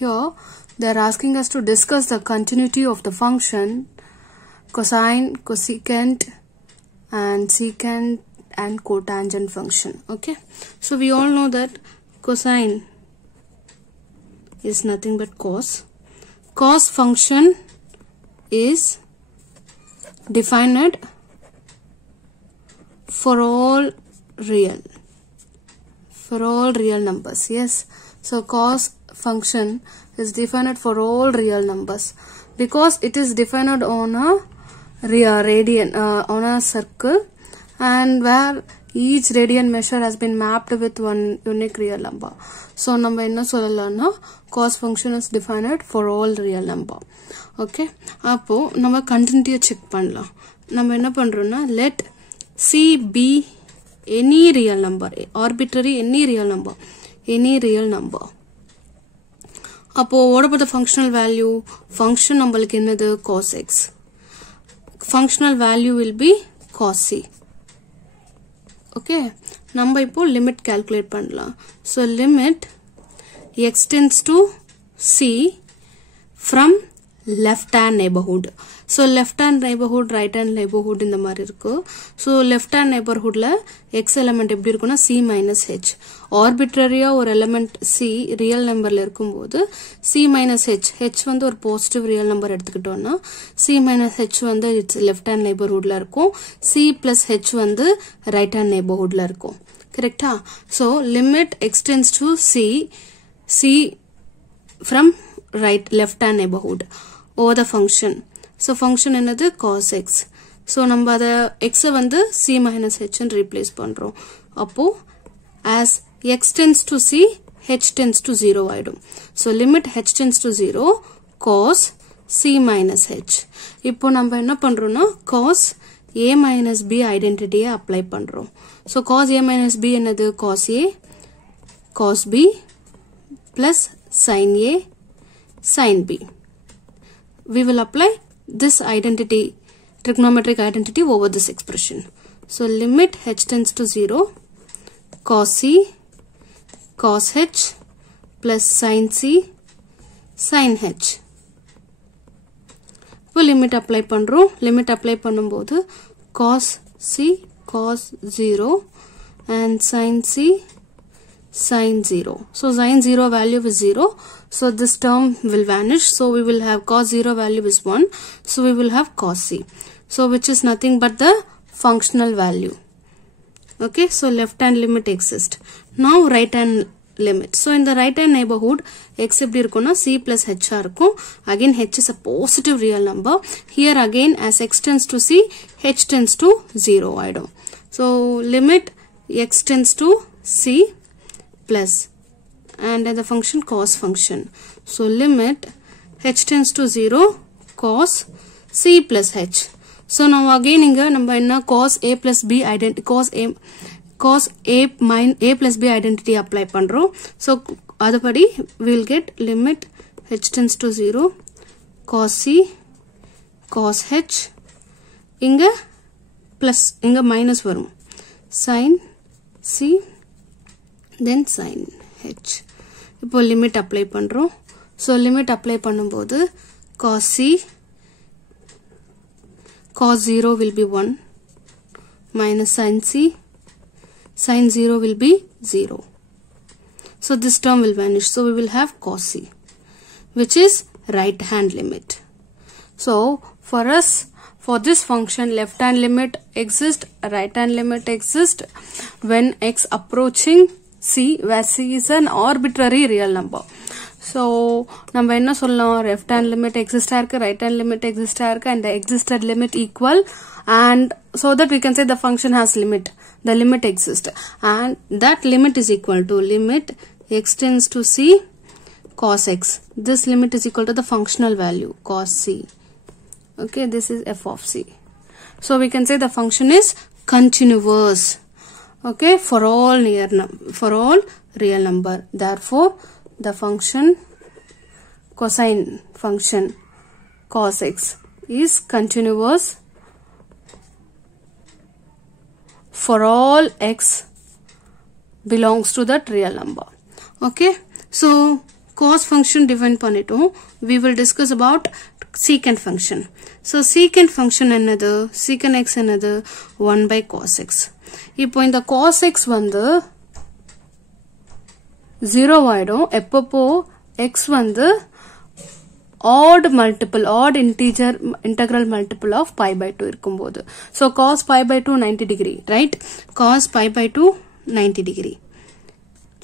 here they are asking us to discuss the continuity of the function cosine, cosecant and secant and cotangent function. Okay, so we all know that cosine is nothing but cos. Cos function is defined for all real numbers. Yes, so cos function is defined for all real numbers because it is defined on a radian on a circle, and where each radian measure has been mapped with one unique real number. So நம்ம என்ன சொல்லலாம்னா cos function is defined for all real number. Okay, அப்போ நம்ம continuity check பண்ணலாம். நம்ம என்ன பண்றோம்னா let C be any real number, arbitrary any real number. அப்போ what about the functional value? Function நம்மளுக்கு என்னது cos x. Functional value will be cos c. Okay, நம்ம இப்போ limit calculate பண்ணலாம். So limit x tends to c from left hand neighborhood. So left hand neighborhood, right hand neighborhood இந்த மாதிரி இருக்கு. So left hand neighborhood ல x element எப்படி இருக்கும்னா c minus h. Arbitrary ஒரு element c real numberல இருக்கும்போது c minus h வந்து ஒரு positive real number எடுத்துக்கிட்டோம்னா c minus h வந்து it's left hand neighborhoodல இருக்கும், c plus h வந்து right hand neighborhoodல இருக்கும். கரெக்ட்டா? So limit x tends to c from left hand neighborhood over the function. So function என்னது cos x. So நம்ம அத x வந்து c minus h ன்னு replace பண்றோம். அப்போ as x tends to c, h tends to 0 ஆயிடும். So limit h tends to 0 cos c minus h. இப்போ நம்ம என்ன பண்றோம்னா cos a minus b identity apply பண்றோம். So cos a minus b என்னது cos a cos b plus sin a sin b. We will apply this identity, trigonometric identity over this expression. So limit h tends to 0 cos c cos h plus sin c sin h. இப்போ limit apply பண்றோம். limit apply பண்ணும்போது cos c cos 0 and sin c sin 0. So sin 0 value is 0. So this term will vanish. So we will have cos 0 value is 1. So we will have cos c. So which is nothing but the functional value. Okay. So left hand limit exists. Now right hand limit. So in the right hand neighborhood x எப்படி இருக்கும்னா c plus h இருக்கும். Again h is a positive real number. Here again as x tends to c, h tends to 0 ஆயிடும். So limit x tends to c plus and the function cos function. So limit h tends to 0 cos c plus h. So now again inga நம்ம என்ன cos a plus b identity cos a plus b identity apply பண்றோம். So அதுபடி we will get limit h tends to 0 cos c cos h இங்க plus இங்க minus வரும் sin c then sin h. இப்போ limit apply பண்றோம். So limit apply பண்ணும்போது cos c cos 0 will be 1 minus sin c sin 0 will be 0. So this term will vanish. So we will have cos c, which is right hand limit. So for us, for this function, left hand limit exists, right hand limit exists when x approaching c, where c is an arbitrary real number. So நம்ம என்ன சொல்லலாம், left hand limit exist ஆயிருக்கு, right hand limit exist ஆயிருக்கு, and the existed limit equal, and so that we can say the function has limit, the limit exists, and that limit is equal to limit x tends to c cos x. This limit is equal to the functional value cos c. Okay, this is f of c. So we can say the function is continuous. Okay, for all real number. Therefore the function cosine function cos x is continuous for all x belongs to that real number. Okay, so cos function define பண்ணிட்டோம். We will discuss about secant function. So secant function என்னது? Secant x என்னது? 1 by cos x. இப்போ இந்த cos x வந்து 0 ஆயிடும் எப்பப்போ x வந்து odd integral multiple of pi by 2 இருக்கும்போது. So cos pi by 2 90 degree, right? Cos pi by 2 90 degree.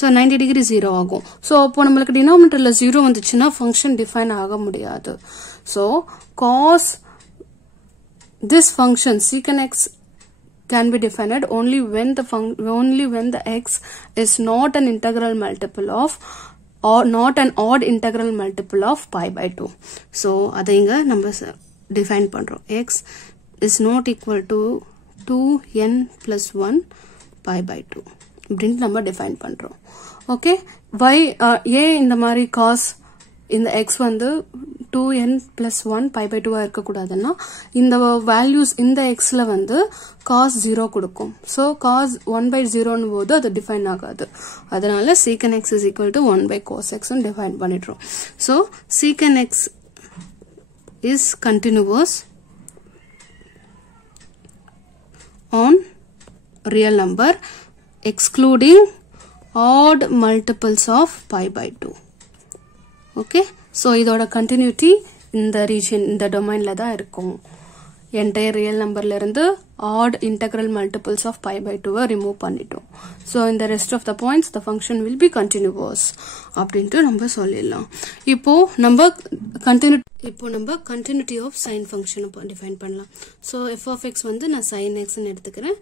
So 90 degree 0 ஆகும். So அப்போ நம்மளுக்கு denominatorல 0 வந்துச்சுன்னா function define ஆக முடியாது. So cos this function secant x can be defined only when the x is not an integral multiple of or not an odd integral multiple of pi by 2. So அதை இங்க நம்ம define பண்றோம். X is not equal to 2n plus 1 pi by 2. இப்படின்னு நம்ம define பண்றோம். Okay. Why ஏன் இந்த மாதிரி cos இந்த x வந்து 2n plus 1 pi by 2 இருக்க கூடாதுன்னா இந்த values இந்த xல வந்து cos 0 கொடுக்கும். So cos 1 by 0 னு போது அது define ஆகாது. அதனால secant x is equal to 1 by cos x னு define பண்ணிடுறோம். So secant x is continuous on real number excluding odd multiples of pi by 2. Okay. So இதோட continuity இந்த region இந்த domainல தான் இருக்கும். Entire real numberல இருந்து odd integral multiples of pi by 2 remove பண்ணிட்டோம். So in the rest of the points the function will be continuous அப்படின்ட்டு நம்ம சொல்லிடலாம். இப்போ நம்ம continuity of sin function define பண்ணலாம். So f of x வந்து நான் sin x ன்னு எடுத்துக்கிறேன்.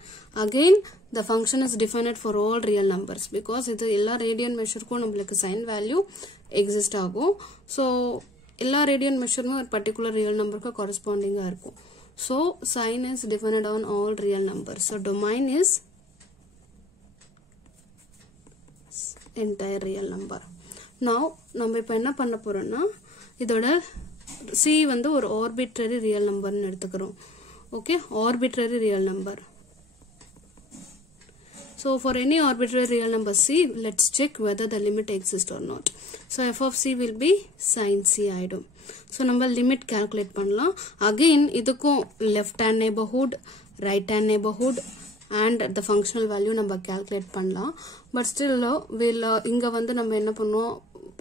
Again the function is defined for all real numbers because இது எல்லா radian measureக்கும் நம்மளுக்கு sin value exist ஆகும். So எல்லா radian measureமே ஒரு particular real numberக்கு corresponding இருக்கும். So sin is defined on all real numbers. So domain is entire real number. Now நம்ம இப்போ என்ன பண்ண போறோம்னா இதோட c வந்து ஒரு arbitrary real number ன்னு எடுத்துக்கிறோம். Okay, arbitrary real number. So for any arbitrary real number c, let's check whether the limit exists or not. So f of c will be sin c ஆயிடும். So நம்ம limit calculate பண்ணலாம். Again இதுக்கும் left hand neighborhood, right hand neighborhood and the functional value நம்ம calculate பண்ணலாம். But still இங்க வந்து நம்ம என்ன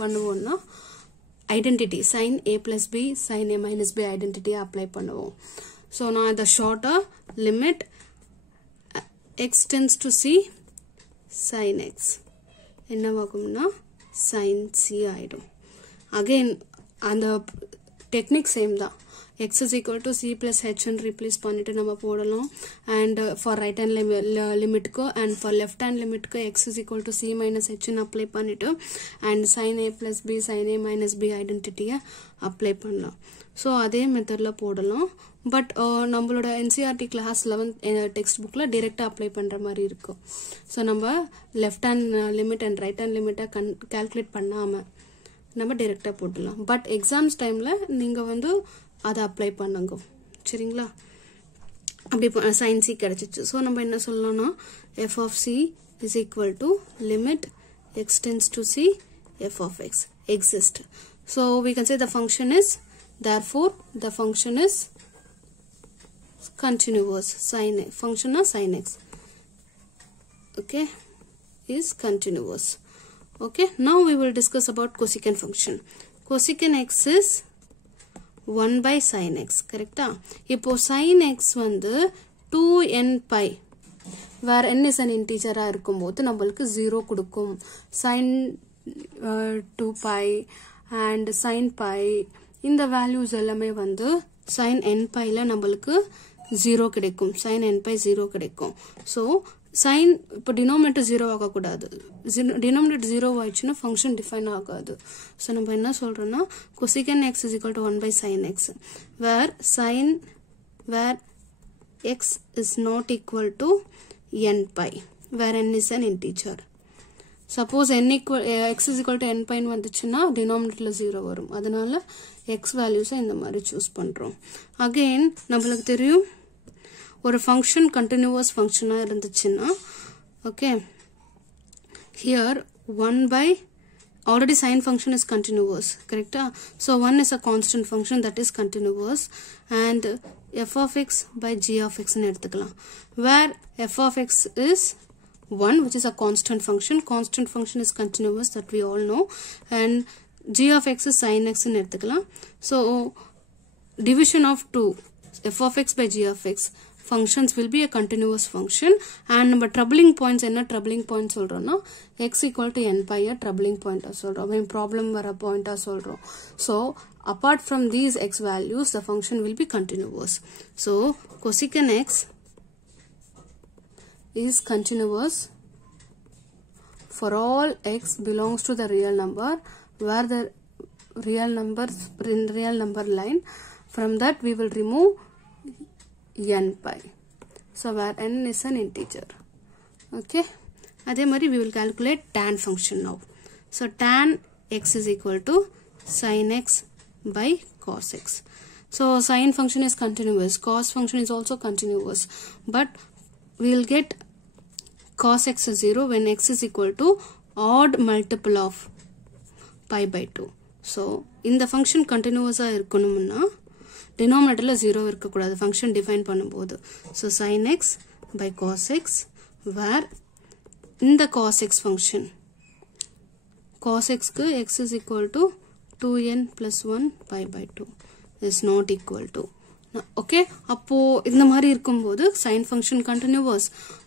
பண்ணுவோம்னா identity sin a plus b sin a minus b identity apply பண்ணுவோம். So நான் the shorter limit x tends to c sin x என்னவாகும்னா sin c ஆயிடும். Again அந்த technique same தான். x is equal to c plus h ன்னு replace பண்ணிட்டு நம்ம போடலாம். And for right hand limit க்கு and for left hand limit க்கு x is equal to c minus h ன்னு apply பண்ணிட்டு and sin a plus b sin a minus b identity apply பண்ணலாம். So அதே மெத்தட்ல போடலாம். பட் நம்மளோட NCERT class 11 text புக்ல டைரக்டா அப்ளை பண்ற மாதிரி இருக்கும். ஸோ நம்ம left hand limit and right hand லிமிட்டை கால்குலேட் பண்ணாம நம்ம டைரக்டா போடலாம். பட் எக்ஸாம்ஸ் டைம்ல நீங்க வந்து அதை அப்ளை பண்ணுங்க. சரிங்களா? அப்படி sin c கிடைச்சிச்சு. ஸோ நம்ம என்ன சொல்லலாம்னா f of c is equal to limit x tends to c f of x exist. So we can say the function is, therefore the function is continuous. Function of sin x, okay, is continuous. Okay, now we will discuss about cosecant function. Cosecant x is 1 by sin x, correct? இப்போ sin x வந்து 2n pi where n is an integer இருக்கும்போது நம்மளுக்கு 0 கொடுக்கும். sin 2 pi and sin pi இந்த values எல்லாமே வந்து sin n pi ல நம்மளுக்கு 0 கிடைக்கும். sin n pi 0 கிடைக்கும். So sin இப்போ denominator 0 ஆகக்கூடாது. denominator 0 ஆயிடுச்சுன்னா function define ஆகாது. So நம்ம என்ன சொல்றோம்னா cosecant x is equal to 1 by sin x where x is not equal to n pi where n is an integer. Suppose x is equal to n pi வந்துச்சுன்னா denominatorல 0 வரும். அதனால x values இந்த மாதிரி choose பண்றோம். Again நம்மளுக்கு தெரியும் ஒரு function continuous function இருந்துச்சுன்னா, okay, here 1 by already sine function is continuous, correct? So 1 is a constant function that is continuous, and f of x by g of x in எடுத்துக்கலாம், where f of x is 1, which is a constant function is continuous, that we all know, and g of x is sin x in எடுத்துக்கலாம். So division of 2, f of x by g of x functions will be a continuous function, and நம்ம troubling points என்ன troubling points சொல்றோம்னா x equal to n pi a troubling point சொல்றோம், when problem வர point சொல்றோம். So apart from these x values, the function will be continuous. So cosecant x is continuous for all x belongs to the real number, where the real numbers in real number line, from that we will remove n pi, so where n is an integer. Okay, adhe mari we will calculate tan function now. So tan x is equal to sin x by cos x. So sin function is continuous, cos function is also continuous, but we will get cos x is 0 when x is equal to odd multiple of pi by 2. So in the function continuous irukkonumna denominator la 0 irukakudadu function define பண்ணும்போது. So sin x by cos x, where in the cos x function cos x ku x is equal to 2n plus 1 pi by 2 is not equal to. Okay, அப்போ இந்த மாதிரி இருக்கும்போது sin function continuous,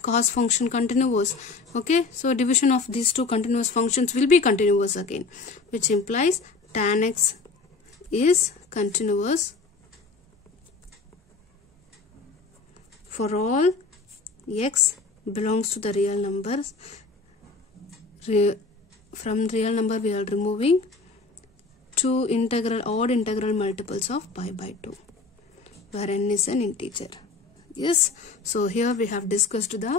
cos function continuous. Okay, so division of these two continuous functions will be continuous again, which implies tan x is continuous for all x belongs to the real numbers. From real number we are removing two odd integral multiples of pi by 2, where n is an integer. Yes, so here we have discussed the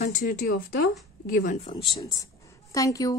continuity of the given functions. Thank you.